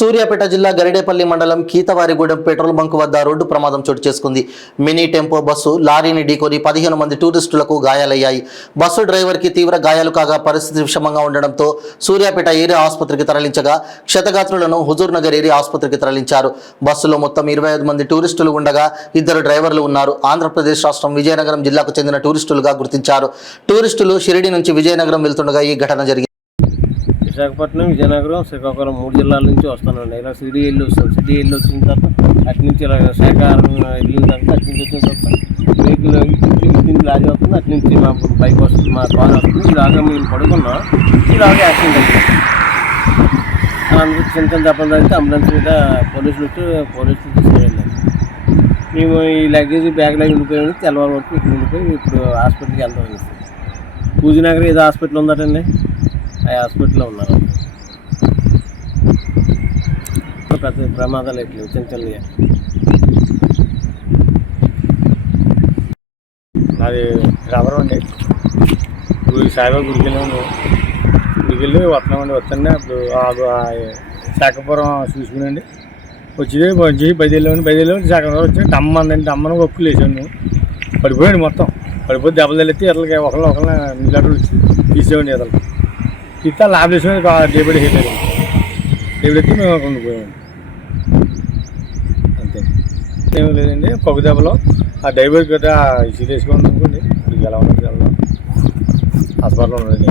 సూర్యాపేట జిల్లా గరిడేపల్లి మండలం Keethavarigudem petrol bunk వద్ద రోడ్డు ప్రమాదం చోటు చేసుకుంది. మినీ టెంపో బస్సు లారీని ఢీకొని 15 మంది టూరిస్టులకు గాయాలయ్యాయి. బస్సు డ్రైవర్కి తీవ్ర గాయాలు కాగా పరిస్థితి విషమంగా ఉండడంతో సూర్యాపేట ఏరియా ఆసుపత్రికి తరలించగా క్షతగాత్రులను హుజూర్ నగర్ ఏరియా ఆసుపత్రికి తరలించారు. బస్సులో మొత్తం 25 మంది టూరిస్టులు ఉండగా 2 డ్రైవర్లు ఉన్నారు. ఆంధ్రప్రదేశ్ రాష్ట్రం విజయనగరం జిల్లాకు చెందిన టూరిస్టులుగా గుర్తించారు. టూరిస్టులు షిరిడి నుంచి విజయనగరం వెళ్తుండగా ఈ ఘటన జరిగింది. విశాఖపట్నం, విజయనగరం, శ్రీకాకుళం 3 జిల్లాల నుంచి వస్తానండి. ఇలా సిటీ వెళ్ళి వస్తాను. సిటీ వెళ్ళి వచ్చిన తర్వాత అటు నుంచి ఇలా శాఖాహారం వెళ్ళిన తర్వాత అటు నుంచి వచ్చిన తర్వాత వెహికల్ నుంచి లారీ వస్తుంది. అటు నుంచి మా బైక్ వస్తుంది, మా కార్ వస్తుంది. ఇలాగా మేము పడుకున్నాం. ఇలాగే యాక్సిడెంట్ అయింది. అందరూ చిన్న చిన్న దెబ్బలు తాగితే అంబులెన్స్ మీద పోలీసులు తీసుకెళ్ళారు. మేము ఈ లగేజ్ బ్యాగ్లో ఉండిపోయాము. తెల్లవారు వరకు ఇక్కడ ఉండిపోయి ఇప్పుడు హాస్పిటల్కి వెళ్తాం. పూజనగర్ ఏదో హాస్పిటల్ ఉందటండి, ఆ హాస్పిటల్లో ఉన్నారు. పెద్ద ప్రమాదాలు ఎట్లేవు, చిన్న చిన్నగా. నాది రవరం అండి. గుడికి సాయిబాబా గుడికి వస్తున్నామండి. వస్తుండే అప్పుడు శాఖపురం చూసుకునండి వచ్చి 10 వెళ్ళి శాఖం వచ్చి డమ్మందండి. డమ్మను ఒప్పులు వేసాను. పడిపోయాడు మొత్తం. పడిపోయి దెబ్బలు తెలిస్తే ఇతలకి ఒకళ్ళని మిల్లర్లు వచ్చి తీసేవండి. ఇతలు తీస్తే లాభ వేసుకుని డేబడి వేసాడు. డేబడి మేము ఉండిపోయామండి. అంతే, ఏమీ లేదండి. పొగ దెబ్బలో ఆ డ్రైవర్ కదా ఇసి వేసుకోండి అనుకోండి. మీకు ఎలా ఉన్నది హాస్పిటల్లో ఉన్నది.